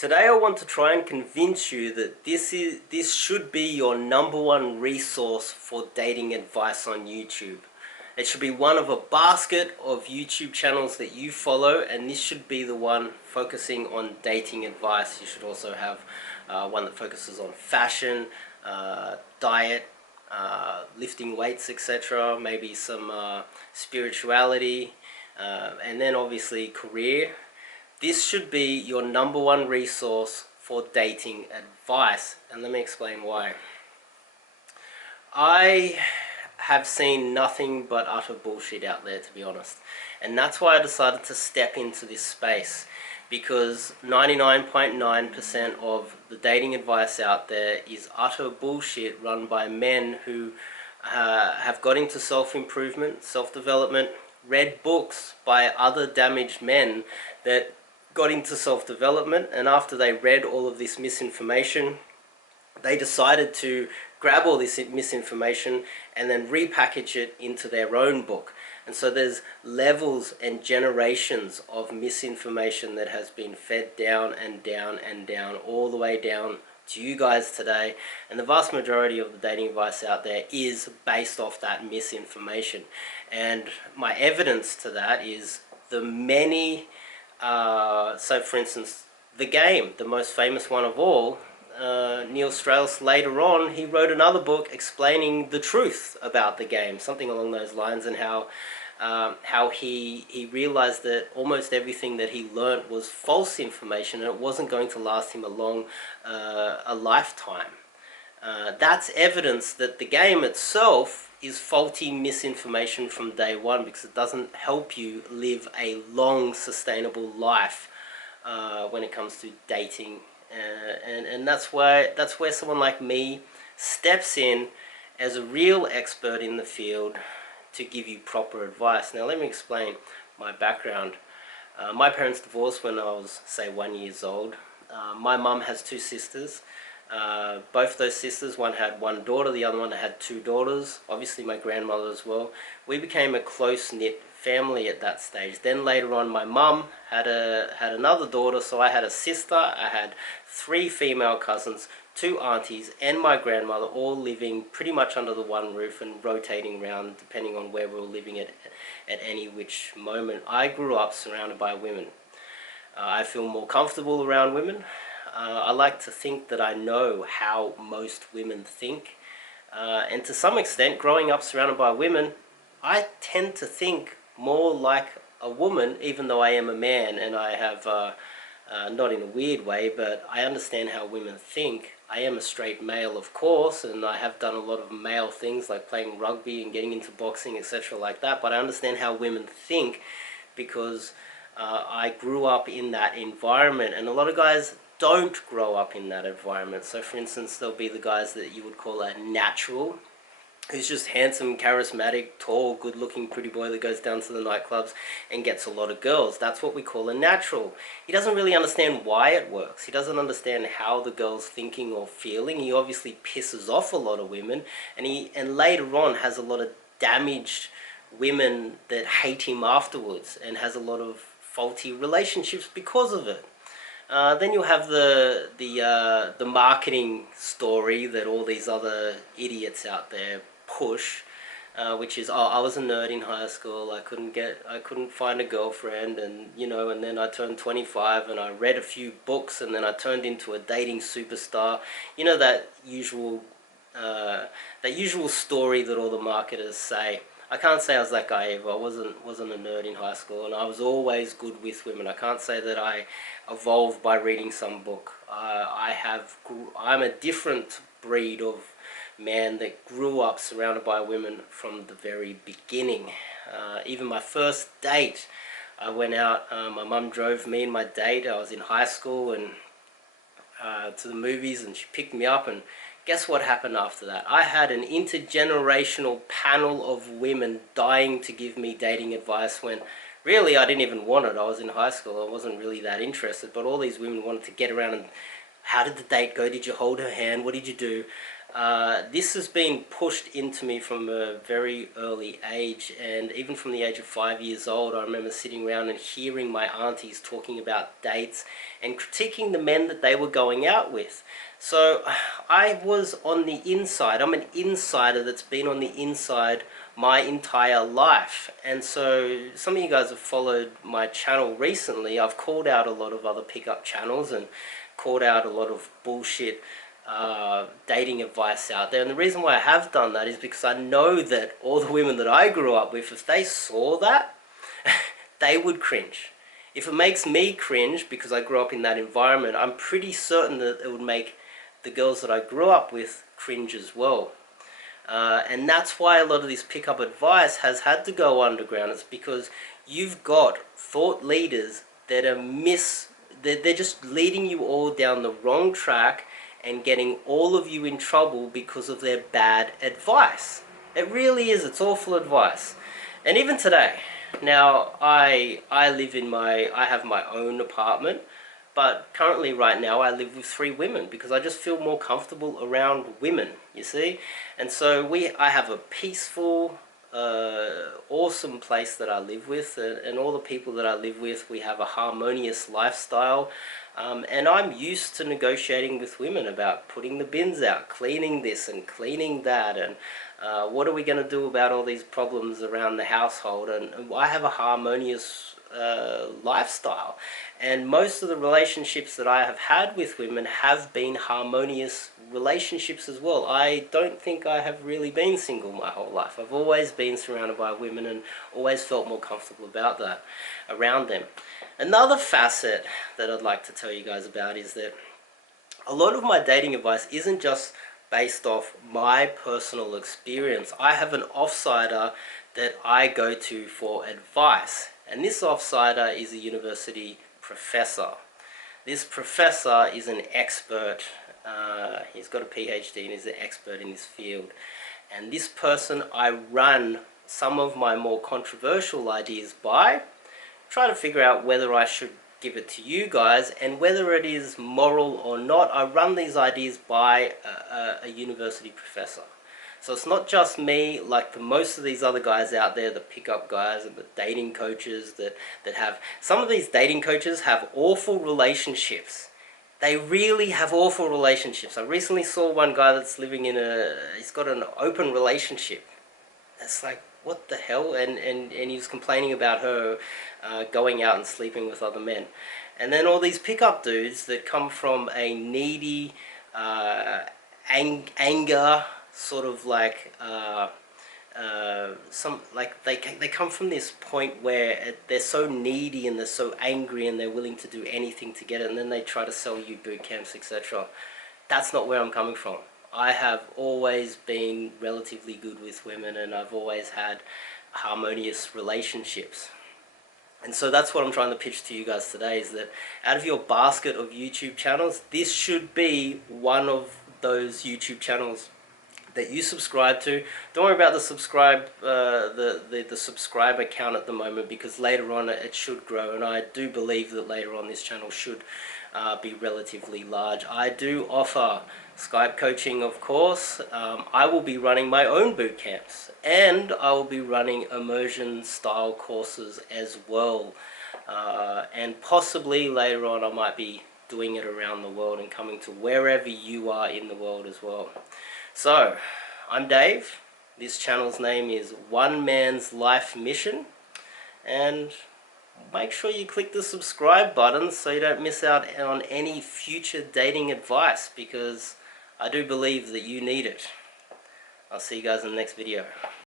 Today I want to try and convince you that this should be your #1 resource for dating advice on YouTube. It should be one of a basket of YouTube channels that you follow, and this should be the one focusing on dating advice. You should also have one that focuses on fashion, diet, lifting weights, etc. Maybe some spirituality, and then obviously career. This should be your #1 resource for dating advice, and let me explain why. I have seen nothing but utter bullshit out there, to be honest, and that's why I decided to step into this space, because 99.9% of the dating advice out there is utter bullshit run by men who have got into self-improvement, self-development, read books by other damaged men that got into self-development, and after they read all of this misinformation, they decided to grab all this misinformation and then repackage it into their own book. And so there's levels and generations of misinformation that has been fed down and down and down, all the way down to you guys today. And the vast majority of the dating advice out there is based off that misinformation. And my evidence to that is the many so for instance, The Game, the most famous one of all, Neil Strauss, later on, he wrote another book explaining the truth about the game, something along those lines, and how he realized that almost everything that he learnt was false information, and it wasn't going to last him a lifetime. That's evidence that the game itself is faulty misinformation from day one, because it doesn't help you live a long, sustainable life when it comes to dating, and that's where someone like me steps in as a real expert in the field to give you proper advice. Now, let me explain my background. My parents divorced when I was, say, 1 year old. My mum has 2 sisters. Both those sisters, one had 1 daughter, the other one had 2 daughters, obviously my grandmother as well. We became a close-knit family at that stage. Then later on, my mum had another daughter, so I had a sister, I had 3 female cousins, 2 aunties, and my grandmother, all living pretty much under the one roof and rotating around depending on where we were living at any which moment. I grew up surrounded by women. I feel more comfortable around women. I like to think that I know how most women think, and to some extent, growing up surrounded by women, I tend to think more like a woman, even though I am a man, and I have, not in a weird way, but I understand how women think. I am a straight male, of course, and I have done a lot of male things like playing rugby and getting into boxing, etc. like that, but I understand how women think because I grew up in that environment, and a lot of guys don't grow up in that environment. So for instance, there'll be the guys that you would call a natural, who's just handsome, charismatic, tall, good-looking, pretty boy that goes down to the nightclubs and gets a lot of girls. That's what we call a natural. He doesn't really understand why it works. He doesn't understand how the girl's thinking or feeling. He obviously pisses off a lot of women, and later on has a lot of damaged women that hate him afterwards, and has a lot of faulty relationships because of it. Then you'll have the marketing story that all these other idiots out there push, which is, oh, I was a nerd in high school, I couldn't find a girlfriend, and and then I turned 25 and I read a few books, and then I turned into a dating superstar. That usual story that all the marketers say. I can't say I was that guy either. I wasn't a nerd in high school, and I was always good with women. I can't say that I evolved by reading some book. I'm a different breed of man that grew up surrounded by women from the very beginning. Even my first date, I went out. My mum drove me and my date. I was in high school, and to the movies, and she picked me up, and guess what happened after that? I had an intergenerational panel of women dying to give me dating advice when really I didn't even want it. I was in high school, I wasn't really that interested, but all these women wanted to get around and, how did the date go? Did you hold her hand? What did you do? This has been pushed into me from a very early age, and even from the age of 5 years old, I remember sitting around and hearing my aunties talking about dates and critiquing the men that they were going out with. So I was on the inside. I'm an insider that's been on the inside my entire life. And so some of you guys have followed my channel recently. I've called out a lot of other pickup channels and called out a lot of bullshit dating advice out there. And the reason why I have done that is because I know that all the women that I grew up with, if they saw that, they would cringe. If it makes me cringe because I grew up in that environment, I'm pretty certain that it would make the girls that I grew up with cringe as well. And that's why a lot of this pickup advice has had to go underground. It's because you've got thought leaders that are they're just leading you all down the wrong track and getting all of you in trouble because of their bad advice. It really is. It's awful advice. And even today, now I have my own apartment, but currently right now I live with 3 women because I just feel more comfortable around women, you see. And so I have a peaceful, awesome place that I live with, and all the people that I live with, we have a harmonious lifestyle. And I'm used to negotiating with women about putting the bins out, cleaning this and cleaning that, and what are we going to do about all these problems around the household. And I have a harmonious lifestyle, and most of the relationships that I have had with women have been harmonious relationships as well. I don't think I have really been single my whole life. I've always been surrounded by women and always felt more comfortable about that, around them. Another facet that I'd like to tell you guys about is that a lot of my dating advice isn't just based off my personal experience. I have an offsider that I go to for advice, and this offsider is a university professor. This professor is an expert. He's got a PhD and is an expert in this field. And this person I run some of my more controversial ideas by, try to figure out whether I should give it to you guys and whether it is moral or not. I run these ideas by a university professor. So it's not just me, like most of these other guys out there, the pickup guys and the dating coaches that have... Some of these dating coaches have awful relationships. They really have awful relationships. I recently saw one guy that's living in he's got an open relationship. That's like, what the hell? And he was complaining about her going out and sleeping with other men. And then all these pickup dudes that come from a needy, anger, sort of like, they come from this point where they're so needy and they're so angry and they're willing to do anything to get it, and then they try to sell you boot camps, etc. That's not where I'm coming from. I have always been relatively good with women, and I've always had harmonious relationships. And so that's what I'm trying to pitch to you guys today, is that out of your basket of YouTube channels, this should be one of those YouTube channels that you subscribe to. Don't worry about the subscriber count at the moment, because later on it should grow, and I do believe that later on this channel should be relatively large. I do offer Skype coaching, of course. I will be running my own boot camps, and I will be running immersion style courses as well, and possibly later on I might be doing it around the world and coming to wherever you are in the world as well. So, I'm Dave. This channel's name is One Man's Life Mission, and make sure you click the subscribe button so you don't miss out on any future dating advice, because I do believe that you need it. I'll see you guys in the next video.